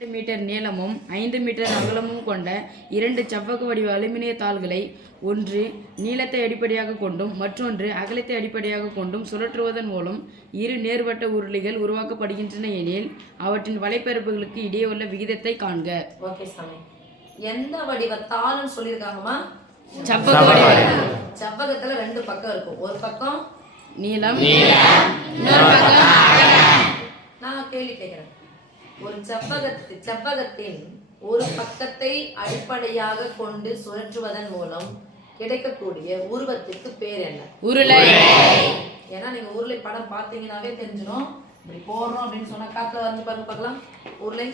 Metre நீளமும் 5 metre அகலமும் கொண்ட 2 செவ்வக வடிவ அலுமினிய தாள்களை ஒன்று நீளத்தை அடிப்படையாக கொண்டும் மற்றொன்று அகலத்தை அடிப்படையாக கொண்டும் சுழற்றுவதன் மூலம் இரு நேர்வட்ட உருளைகள் உருவாக்கப்படுகின்றன எனில் அவற்றின் வலைப்பரப்புகளுக்கு இடையே உள்ள விகிதத்தை காண்க. ஓகே சாமி, எந்த வடிவ தாள்னு சொல்லியிருக்காங்கம்மா? செவ்வக வடிவ. செவ்வகத்துல 2 பக்கம் இருக்கும், ஒரு பக்கம் நீளம், இன்னொரு பக்கம் அகலம். நான் கேள்வி கேட்கிறேன், ஒரு செவ்வகத்தின் ஒரு பக்கத்தை அடிப்படையாக கொண்டு சுழற்றுவதன் மூலம் கிடைக்கக்கூடிய உருவத்திற்கு பேர் என்ன? உருளை. ஏன்னா நீங்க உருளை படம் பார்த்தீங்கன்னாவே தெரிஞ்சிடும். இப்படி போடுறோம் அப்படின்னு சொன்னா காத்துல வந்து பாருங்க பார்க்கலாம், உருளை.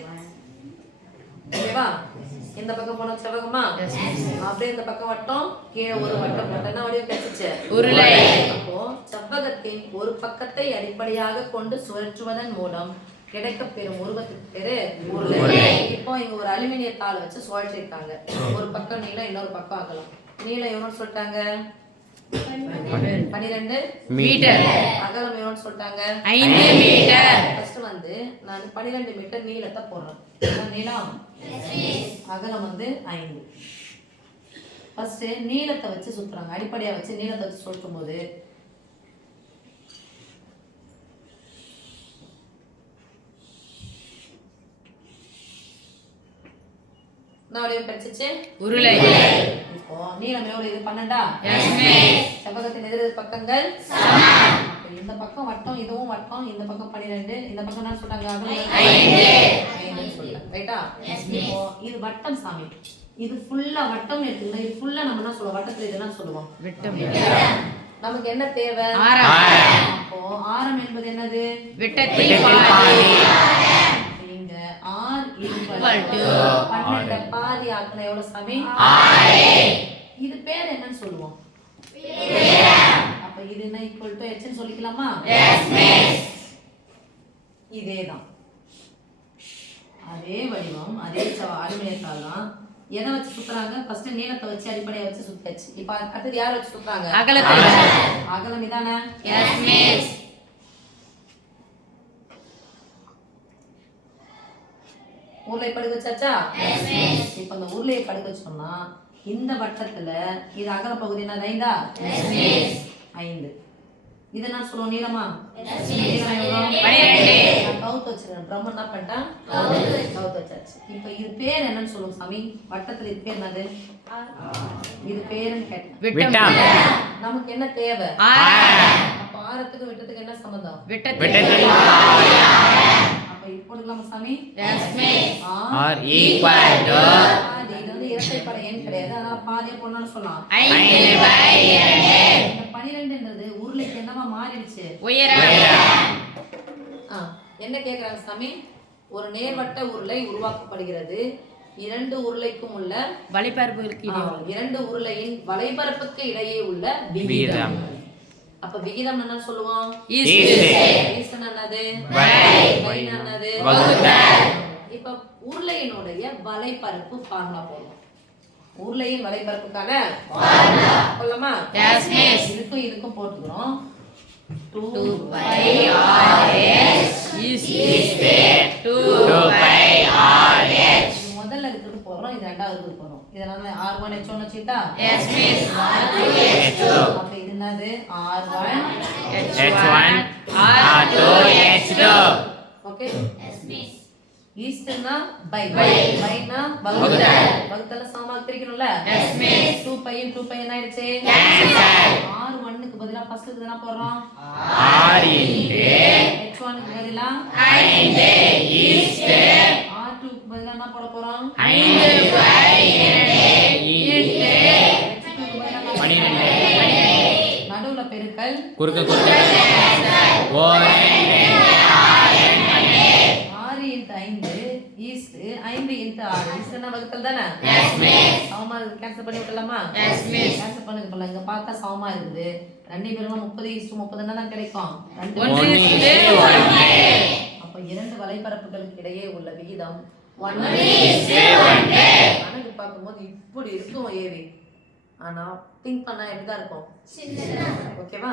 ஓகேவா? இந்த பக்கம் போன செவ்வகமா, அப்படியே இந்த பக்கம் வட்டம், கீழே ஒரு வட்டம் போட்டா வடிவம் கிடைச்சிச்சு, உருளை. அப்போ செவ்வகத்தின் ஒரு பக்கத்தை அடிப்படையாக கொண்டு சுழற்றுவதன் மூலம் கிடைக்கப்பெறும் உருவத்துக்கு பேரு உருளை. இப்போ இங்க ஒரு அலுமினிய தாள் வச்சு சுழற்றிருக்காங்க. ஒரு பக்கம் நீளம், இன்னொரு பக்கம் அகலம். நீளம் எவ்வளவு சொல்லிட்டாங்க? 12 மீட்டர். அகலம் எவ்வளவு சொல்லிட்டாங்க? 5 மீட்டர். ஃபர்ஸ்ட் வந்து நான் 12 மீட்டர் நீளத்தை போடுறேன். நீளம் அகலம் வந்து 5. ஃபர்ஸ்ட் நீளத்தை வச்சு சுத்துறாங்க, அடிப்படையா வச்சு நீளத்தை வச்சு சுற்றும் போது உருளை. இப்போ நீளம் எவ்வளவு? இது 12. செவ்வகத்தின் எதிர் பக்கங்கள் இந்த பக்கம் வட்டம், இதுவும் வட்டம், இந்த பக்கம் 12, இந்த பக்கம் என்ன சொல்றாங்க? ரைட்டா? இப்போ இது வட்டம் சாமி, இது ஃபுல்லா வட்டம் எடுத்துக்கலாம். இது ஃபுல்லா நம்ம என்ன சொல்லுவோம்? வட்டத்துல இதெல்லாம் சொல்லுவோம் விட்டம். நமக்கு என்ன தேவை? அப்போ ஆரம் என்பது என்னது? விட்டத்தின் பாதி. பாதி ஆக்குனா எவ்வளவு சாமி? இது பேர் என்னன்னு சொல்லுவோம்? அப்ப இது என்ன ஈக்குவல் டு h ன்னு சொல்லிக்கலாமா? இதேதான், அதே வடிவம், அதே அலுமினிய தாள் தான். எதை வச்சு சுத்துறாங்க? ஃபர்ஸ்ட் நீளத்தை வச்சு அடிப்படையை வச்சு சுத்தாச்சு. இப்ப அடுத்து யாரை வச்சு சுத்துறாங்க? அகலம் இதானே? உருளை படுக்க வச்சாச்சா? இப்ப இந்த உருளையை படுக்க வச்சோம்னா இந்த வட்டத்துல இது அகல பகுதி என்ன? 5. இதை நான் சொல்லுவோம் நீளமா? கவுத்து வச்சிருக்கேன். ட்ரம் என்ன பண்ணிட்டேன்? கவுத்து வச்சாச்சு. இப்ப இது பேர் என்னன்னு சொல்லுவோம் சாமி? வட்டத்துல இது பேர் என்னது? இது பேருன்னு கேட்டேன். நமக்கு என்ன தேவை? அப்ப ஆரத்துக்கு விட்டத்துக்கு என்ன சம்பந்தம்? அப்ப இது போட்டுக்கலாமா சாமி? r equal to இது வந்து இரட்டைப்படை எண் கிடையாது, அதனால பாதியை போடணும்னு சொல்லலாம். 5/2. இந்த 12ன்றது உருளைக்கு என்னவா மாறிடுச்சு? உயரம். என்ன கேக்குறாங்க சாமி? ஒரு நேர்வட்ட உருளை உருவாக்கப்படுகிறது. 2 உருளைக்கும் உள்ள வலைப்பரப்புகளுக்கு இடையே, 2 உருளையின் வலைப்பரப்புக்கு இடையே உள்ள விகிதம். அப்ப விகிதம் என்ன சொல்லுவோம்? ஈஸ்ட் என்னது? என்னது? இப்ப உருளையினுடைய வலைப்பரப்பு ஃபார்முலா போடுவோம். உருளையின் வலைப்பரப்புக்கான சொல்லலாமா? இதுக்கும் இதுக்கும் போட்டுக்கிறோம். 2πrs முதல்ல இருக்கிறது போடுறோம், இது ரெண்டாவது போடுறோம். இதனால r1 h1 வச்சுட்டா அப்ப இது என்னது? r1 h1 r2 h2. Okay, ஈஸ்ட்னா by, பைனா வகுத்தல், வகுத்தல சமமா பிரிக்கணும்ல. 2π 2π என்ன ஆயிடுச்சு? r1 க்கு பதிலா ஃபர்ஸ்ட் இதுக்கு என்ன போடுறோம்? r h1 க்கு பதிலா 5 ஈஸ்ட், r2 க்கு பதிலா என்ன போட போறோம்? 5/12 நடுவுல பெருக்கல், குறுக்க குறுக்க 6x5 ஈஸ்ட் 5x6. ஈஸ்ட் என்ன வகுத்தல் தானே? சமமா இருக்கு. கேன்சல் பண்ணி விடலாமா? கேன்சல் பண்ணுங்க. போல இங்க பார்த்தா சமமா இருக்குது. 2 பேரும் 30:30 தான் கிடைக்கும். அப்ப 2 வலைப்பரப்புகளுக்கு இடையே உள்ள விகிதம் 1:1. கணக்கு பார்க்கும்போது இப்படி இருக்கும் ஏவி, ஆனா திங்க் பண்ணா எப்படிதான் இருக்கும்? ஓகேவா?